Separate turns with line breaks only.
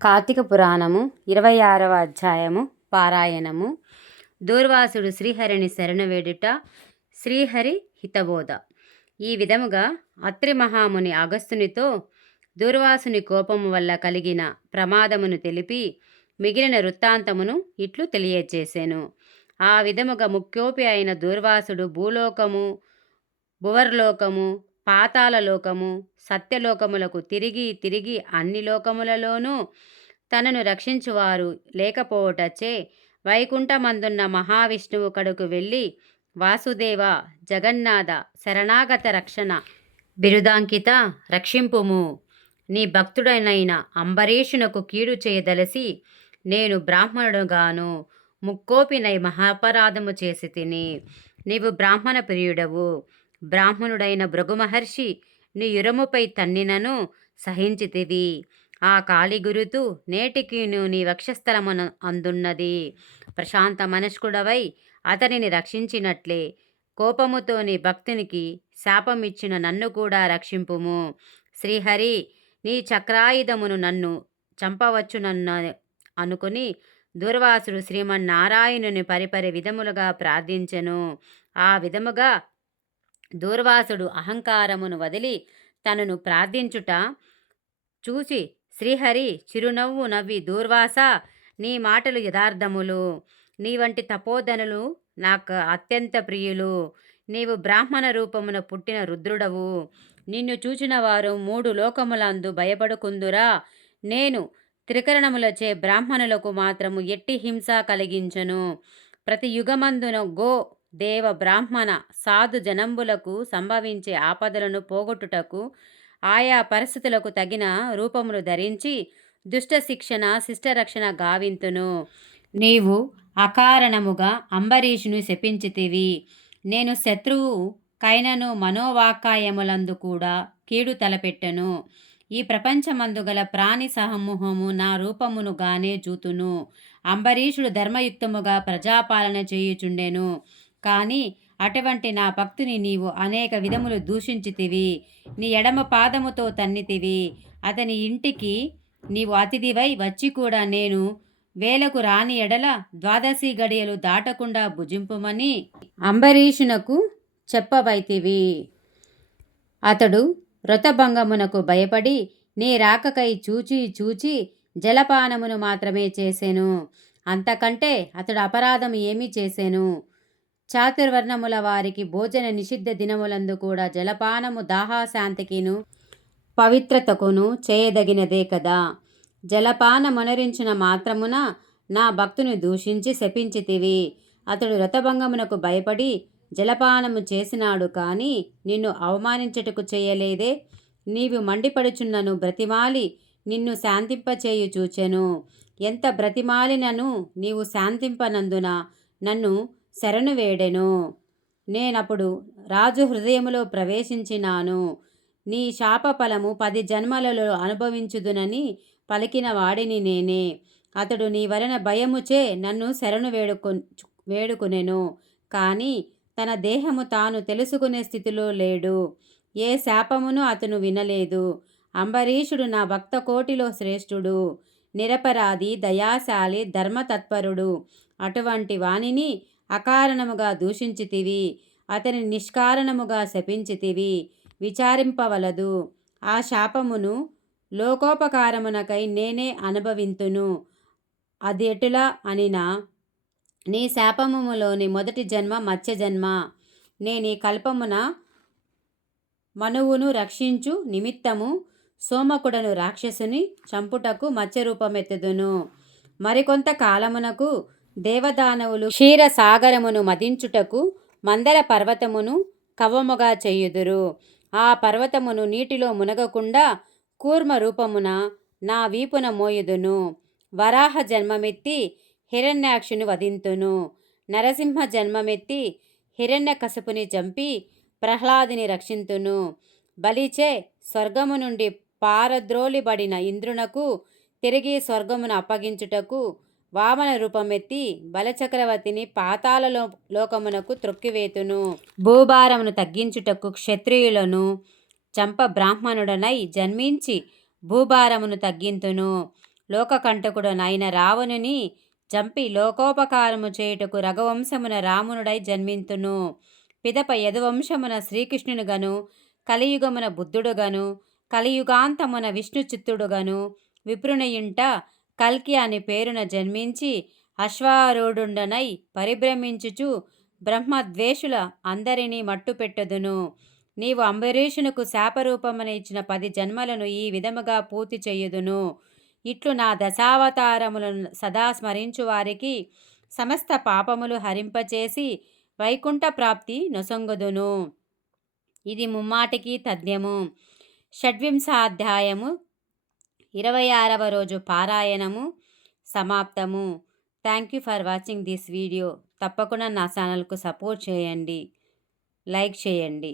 కార్తీక పురాణము ఇరవై ఆరవ అధ్యాయము పారాయణము. దూర్వాసుడు శ్రీహరిని శరణువేడుట శ్రీహరి హితబోధ. ఈ విధముగా అత్రి మహాముని అగస్తునితో దూర్వాసుని కోపము వల్ల కలిగిన ప్రమాదమును తెలిపి మిగిలిన వృత్తాంతమును ఇట్లు తెలియజేశాను ఆ విధముగా ముఖ్యోపి అయిన దూర్వాసుడు భూలోకము భువర్లోకము పాతాళలోకము సత్యలోకములకు తిరిగి తిరిగి అన్ని లోకములలోనూ తనను రక్షించువారు లేకపోవటచే వైకుంఠమందున్న మహావిష్ణువు కడుకు వెళ్ళి వాసుదేవ జగన్నాథ శరణాగత రక్షణ బిరుదాంకిత రక్షింపుము. నీ భక్తుడనైన అంబరీషునకు కీడు చేయదలసి నేను బ్రాహ్మణుడుగాను ముక్కోపినై మహాపరాధము చేసి తిని నీవు బ్రాహ్మణ ప్రియుడవు. బ్రాహ్మణుడైన భృగు మహర్షి నీ యురముపై తన్నినను సహించితివి. ఆ కాలి గురుతు నేటికిను నీ వక్షస్థలమున అందున్నది. ప్రశాంత మనస్కుడవై అతనిని రక్షించినట్లే. కోపముతో నీ భక్తునికి శాపమిచ్చిన నన్ను కూడా రక్షింపుము. శ్రీహరి నీ చక్రాయుధమును నన్ను చంపవచ్చునన్న అనుకుని దూర్వాసుడు శ్రీమన్నారాయణుని పరిపరి విధములుగా ప్రార్థించెను. ఆ విధముగా దూర్వాసుడు అహంకారమును వదిలి తనను ప్రార్థించుట చూసి శ్రీహరి చిరునవ్వు నవ్వి దూర్వాస నీ మాటలు యథార్థములు. నీ వంటి తపోధనులు నాకు అత్యంత ప్రియులు. నీవు బ్రాహ్మణ రూపమున పుట్టిన రుద్రుడవు. నిన్ను చూచిన వారు మూడు లోకములందు భయపడుకుందురా. నేను త్రికరణములచే బ్రాహ్మణులకు మాత్రము ఎట్టి హింస కలిగించను. ప్రతి యుగమందున గో దేవ బ్రాహ్మణ సాధు జనంబులకు సంభవించే ఆపదలను పోగొట్టుటకు ఆయా పరిస్థితులకు తగిన రూపములు ధరించి దుష్ట శిక్షణ శిష్టరక్షణ గావింతును. నీవు అకారణముగా అంబరీషును శపించితివి. నేను శత్రువు కైనను మనోవాకాయములందు కూడా కీడు తలపెట్టెను. ఈ ప్రపంచమందు గల ప్రాణి సమూహము నా రూపమును గానే జూతును అంబరీషుడు ధర్మయుక్తముగా ప్రజాపాలన చేయుచుండెను. కానీ అటువంటి నా భక్తుని నీవు అనేక విధములు దూషించితివి. నీ ఎడమ పాదముతో తన్నితివి. అతని ఇంటికి నీవు అతిథివై వచ్చి కూడా నేను వేలకు రాని ఎడల ద్వాదశి గడియలు దాటకుండా భుజింపుమని అంబరీషునకు చెప్పవైతివి. అతడు వ్రతభంగమునకు భయపడి నీ రాకకై చూచి చూచి జలపానమును మాత్రమే చేసెను. అంతకంటే అతడు అపరాధం ఏమీ చేసెను? చాతుర్వర్ణముల వారికి భోజన నిషిద్ధ దినములందు కూడా జలపానము దాహాశాంతికిను పవిత్రతకును చేయదగినదే కదా. జలపానమునరించిన మాత్రమున నా భక్తుని దూషించి శపించితివి. అతడు రథభంగమునకు భయపడి జలపానము చేసినాడు కానీ నిన్ను అవమానించటకు చేయలేదే. నీవు మండిపడుచున్నను బ్రతిమాలి నిన్ను శాంతింపచేయు చూచెను ఎంత బ్రతిమాలినను నీవు శాంతింపనందున నన్ను శరణు వేడెను. నేనప్పుడు రాజు హృదయములో ప్రవేశించినాను. నీ శాపఫలము పది జన్మలలో అనుభవించుదునని పలికిన వాడిని నేనే. అతడు నీ వలన భయముచే నన్ను శరణు వేడుకు వేడుకునెను. కానీ తన దేహము తాను తెలుసుకునే స్థితిలో లేడు. ఏ శాపమును అతను వినలేదు. అంబరీషుడు నా భక్త కోటిలో శ్రేష్ఠుడు. నిరపరాధి దయాశాలి ధర్మతత్పరుడు. అటువంటి వాణిని అకారణముగా దూషించితివి అతని నిష్కారణముగా శపించితివి విచారింపవలదు. ఆ శాపమును లోకోపకారమునకై నేనే అనుభవింతును. అది ఎటులా అనినా? నీ శాపములోని మొదటి జన్మ మత్స్య జన్మ. నేనీ కల్పమున మనువును రక్షించు నిమిత్తము సోమకుడను రాక్షసుని చంపుటకు మత్స్య రూపమెత్తుదును మరికొంత కాలమునకు దేవదానవులు క్షీరసాగరమును మదించుటకు మందర పర్వతమును కవముగా చేయుదురు. ఆ పర్వతమును నీటిలో మునగకుండా కూర్మ రూపమున నా వీపున మోయుదును. వరాహ జన్మమెత్తి హిరణ్యాక్షుని వధింతును. నరసింహ జన్మమెత్తి హిరణ్య కసుపుని చంపి ప్రహ్లాదిని రక్షింతును. బలిచే స్వర్గము నుండి పారద్రోలిబడిన ఇంద్రునకు తిరిగి స్వర్గమును అప్పగించుటకు వామన రూపమెత్తి బలచక్రవర్తిని పాతాలలో లోకమునకు త్రొక్కివేతును. భూభారమును తగ్గించుటకు క్షత్రియులను చంప బ్రాహ్మణుడనై జన్మించి భూభారమును తగ్గింతును. లోకకంటకుడనైన రావణుని చంపి లోకోపకారము చేయుటకు రఘువంశమున రామునుడై జన్మింతును. పిదప యదువంశమున శ్రీకృష్ణునిగను కలియుగమున బుద్ధుడుగను కలియుగాంతమున విష్ణు చిత్తుడుగను విప్రునియుంట కల్కి అనే పేరున జన్మించి అశ్వారూఢుండనై పరిభ్రమించుచు బ్రహ్మద్వేషుల అందరినీ మట్టుపెట్టదును. నీవు అంబరీషునకు శాపరూపమున ఇచ్చిన పది జన్మలను ఈ విధముగా పూర్తి చేయుదును. ఇట్లు నా దశావతారములను సదా స్మరించు వారికి సమస్త పాపములు హరింపచేసి వైకుంఠ ప్రాప్తి నొసొంగుదును. ఇది ముమ్మాటికి తథ్యము. షడ్వింశాధ్యాయము ఇరవై ఆరవ రోజు పారాయణము సమాప్తము. Thank you for watching this video తప్పకుండా నా ఛానల్కు సపోర్ట్ చేయండి. లైక్ చేయండి.